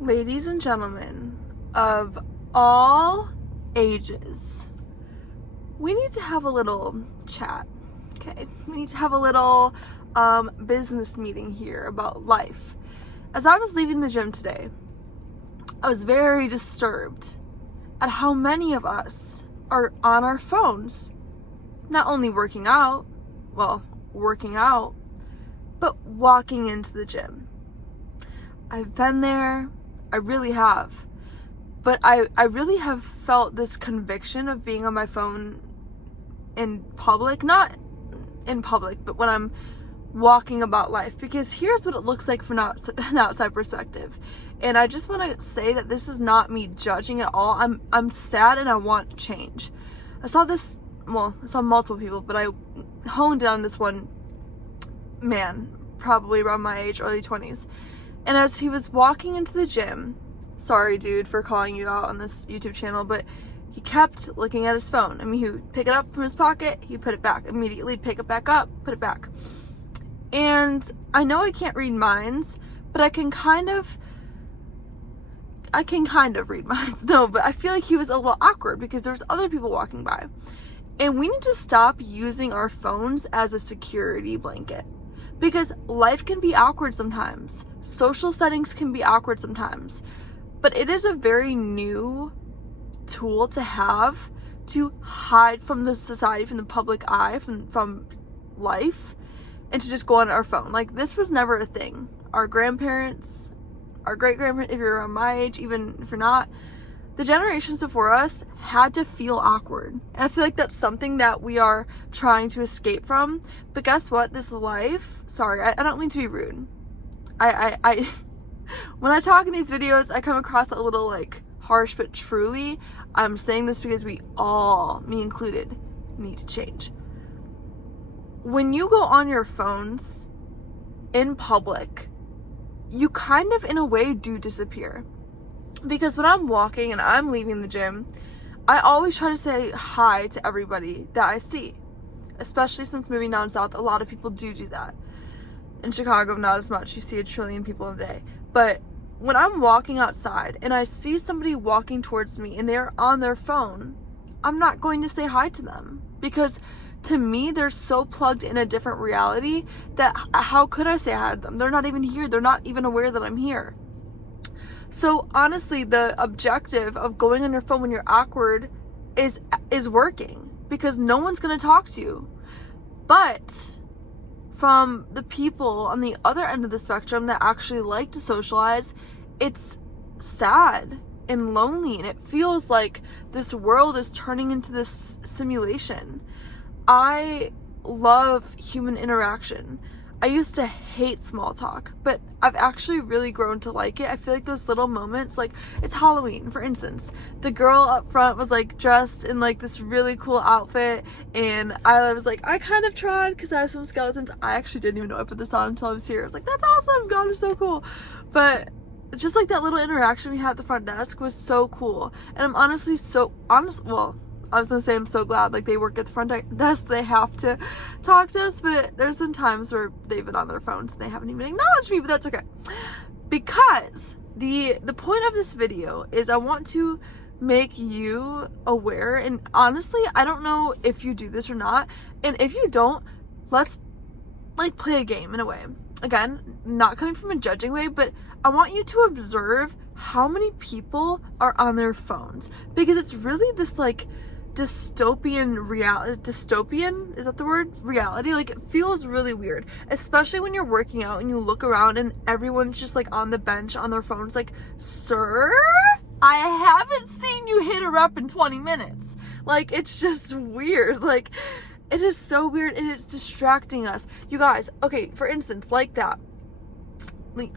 Ladies and gentlemen of all ages, we need to have a little chat, okay? We need to have a little business meeting here about life. As I was leaving the gym today, I was very disturbed at how many of us are on our phones, not only working out, but walking into the gym. I've been there. I really have. But I really have felt this conviction of being on my phone in public. Not in public, but when I'm walking about life. Because here's what it looks like from an outside perspective. And I just want to say that this is not me judging at all. I'm sad and I want change. I saw multiple people, but I honed in on this one man, probably around my age, early 20s. And as he was walking into the gym, sorry dude for calling you out on this YouTube channel, but he kept looking at his phone. I mean, he would pick it up from his pocket, he put it back, immediately pick it back up, put it back. And I know I can't read minds, but I can kind of read minds. No, but I feel like he was a little awkward because there's other people walking by. And we need to stop using our phones as a security blanket. Because life can be awkward sometimes. Social settings can be awkward sometimes. But it is a very new tool to have to hide from the society, from the public eye, from life, and to just go on our phone. Like, this was never a thing. Our grandparents, our great-grandparents, if you're around my age, even if you're not, the generations before us had to feel awkward. And I feel like that's something that we are trying to escape from. But guess what? This life, sorry, I don't mean to be rude. I when I talk in these videos, I come across a little like harsh, but truly, I'm saying this because we all, me included, need to change. When you go on your phones in public, you kind of, in a way, do disappear. Because when I'm walking and I'm leaving the gym, I always try to say hi to everybody that I see. Especially since moving down south, a lot of people do that. In Chicago, not as much. You see 1 trillion people a day. But when I'm walking outside and I see somebody walking towards me and they're on their phone, I'm not going to say hi to them. Because to me, they're so plugged in a different reality that how could I say hi to them? They're not even here. They're not even aware that I'm here. So honestly, the objective of going on your phone when you're awkward is working, because no one's going to talk to you. But from the people on the other end of the spectrum that actually like to socialize, it's sad and lonely, and it feels like this world is turning into this simulation. I love human interaction. I used to hate small talk, but I've actually really grown to like it. I feel like those little moments, like it's Halloween, for instance. The girl up front was like dressed in like this really cool outfit, and I was like, I kind of tried because I have some skeletons. I actually didn't even know I put this on until I was here. I was like, that's awesome, God is so cool. But just like that little interaction we had at the front desk was so cool. And I'm honestly I was gonna say I'm so glad, like, they work at the front desk, they have to talk to us, but there's been times where they've been on their phones and they haven't even acknowledged me, but that's okay. Because the point of this video is I want to make you aware, and honestly, I don't know if you do this or not, and if you don't, let's like play a game in a way. Again, not coming from a judging way, but I want you to observe how many people are on their phones, because it's really this like dystopian, is that the word? Reality. Like, it feels really weird, especially when you're working out and you look around and everyone's just like on the bench on their phones. Like, sir, I haven't seen you hit a rep in 20 minutes. Like, it's just weird. Like, it is so weird, and it's distracting us. You guys, okay, for instance, like that,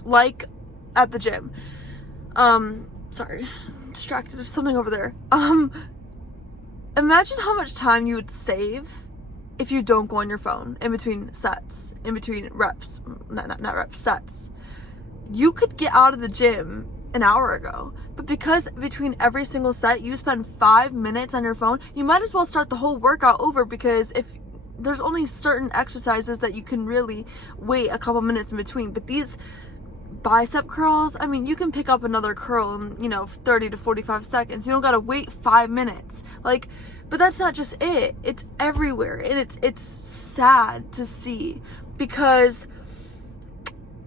like at the gym, sorry, distracted of something over there. Imagine how much time you would save if you don't go on your phone in between sets, in between reps, not reps, sets. You could get out of the gym an hour ago, but because between every single set you spend 5 minutes on your phone, you might as well start the whole workout over, because if there's only certain exercises that you can really wait a couple minutes in between, but these bicep curls, I mean, you can pick up another curl in, 30 to 45 seconds. You don't gotta wait 5 minutes. Like, but that's not just it. It's everywhere. And it's sad to see, because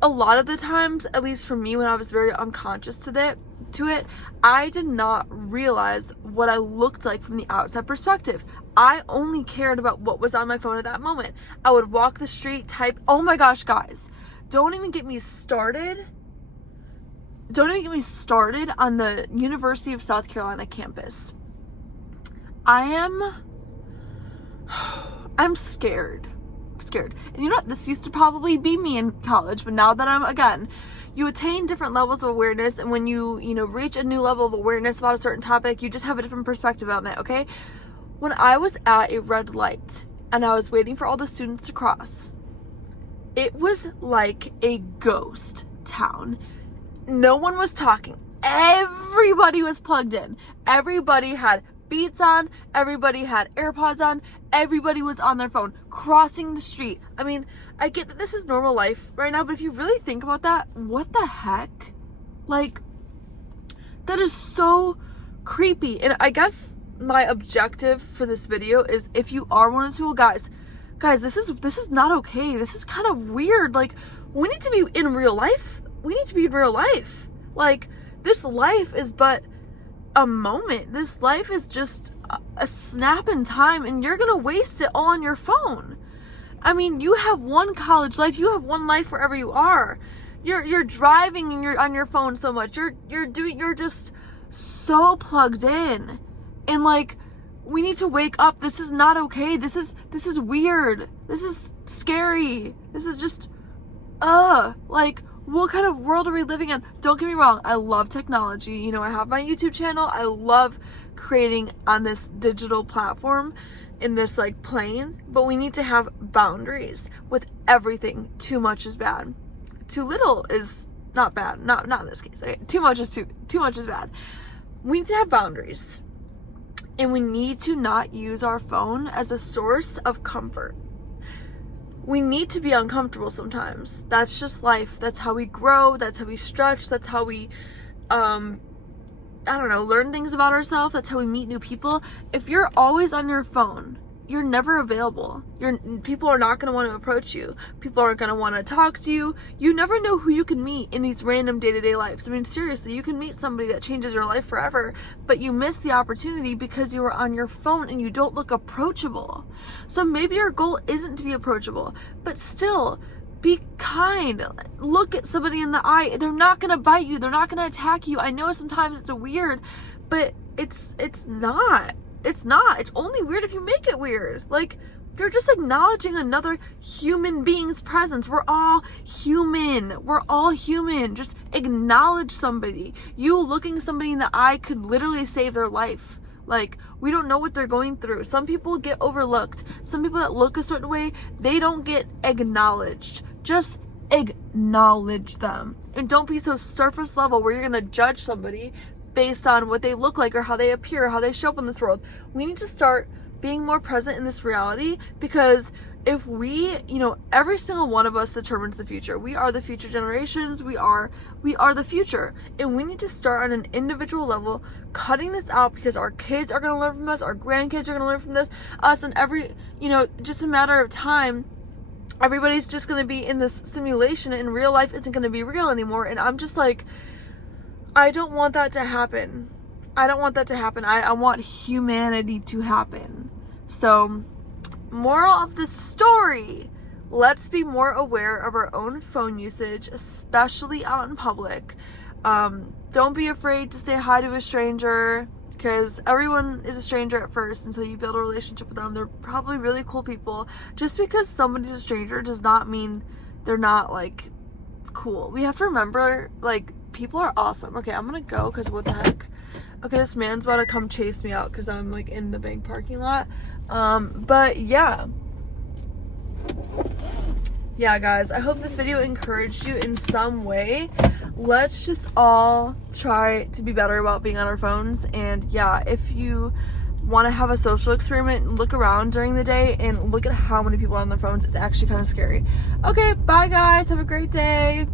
a lot of the times, at least for me, when I was very unconscious to it, I did not realize what I looked like from the outside perspective. I only cared about what was on my phone at that moment. I would walk the street, type, oh my gosh, guys, don't even get me started on the University of South Carolina campus. I'm scared. And you know what? This used to probably be me in college, but now that you attain different levels of awareness, and when you reach a new level of awareness about a certain topic, you just have a different perspective on it, okay? When I was at a red light and I was waiting for all the students to cross, it was like a ghost town. No one was talking. Everybody was plugged in. Everybody had Beats on. Everybody had AirPods on. Everybody was on their phone, crossing the street. I mean, I get that this is normal life right now, but if you really think about that, what the heck? Like, that is so creepy. And I guess my objective for this video is, if you are one of those people, guys, this is not okay. This is kind of weird. Like, we need to be in real life. Like, this life is but a moment. This life is just a snap in time, and you're gonna waste it all on your phone. I mean, you have one college life. You have one life wherever you are. You're driving and you're on your phone so much. You're just so plugged in. And like, we need to wake up. This is not okay. This is weird. This is scary. This is just like, what kind of world are we living in? Don't get me wrong, I love technology. I have my YouTube channel. I love creating on this digital platform, in this like plane, but we need to have boundaries with everything. Too much is bad. Too little is not bad. Not in this case. Okay? Too much is bad. We need to have boundaries. And we need to not use our phone as a source of comfort. We need to be uncomfortable sometimes. That's just life. That's how we grow. That's how we stretch. That's how we, learn things about ourselves. That's how we meet new people. If you're always on your phone, you're never available. People are not going to want to approach you. People aren't going to want to talk to you. You never know who you can meet in these random day-to-day lives. I mean, seriously, you can meet somebody that changes your life forever, but you miss the opportunity because you are on your phone and you don't look approachable. So maybe your goal isn't to be approachable, but still, be kind. Look at somebody in the eye. They're not going to bite you. They're not going to attack you. I know sometimes it's weird, but it's not. It's not. It's only weird if you make it weird. Like, you're just acknowledging another human being's presence. We're all human. Just acknowledge somebody. You looking somebody in the eye could literally save their life. Like, we don't know what they're going through. Some people get overlooked. Some people that look a certain way, they don't get acknowledged. Just acknowledge them. And don't be so surface level where you're going to judge somebody based on what they look like or how they appear, or how they show up in this world. We need to start being more present in this reality, because if we, every single one of us determines the future. We are the future generations. We are the future. And we need to start on an individual level, cutting this out, because our kids are going to learn from us, our grandkids are going to learn from us, and just a matter of time, everybody's just going to be in this simulation, and real life isn't going to be real anymore. And I'm just like, I don't want that to happen. I want humanity to happen. So, moral of the story, let's be more aware of our own phone usage, especially out in public. Don't be afraid to say hi to a stranger, because everyone is a stranger at first until you build a relationship with them. They're probably really cool people. Just because somebody's a stranger does not mean they're not, like, cool. We have to remember, like, people are awesome. Okay, I'm gonna go, because what the heck? Okay, this man's about to come chase me out because I'm like in the bank parking lot. But yeah, guys, I hope this video encouraged you in some way. Let's just all try to be better about being on our phones. And yeah, if you want to have a social experiment, look around during the day and look at how many people are on their phones. It's actually kind of scary. Okay, bye guys, have a great day.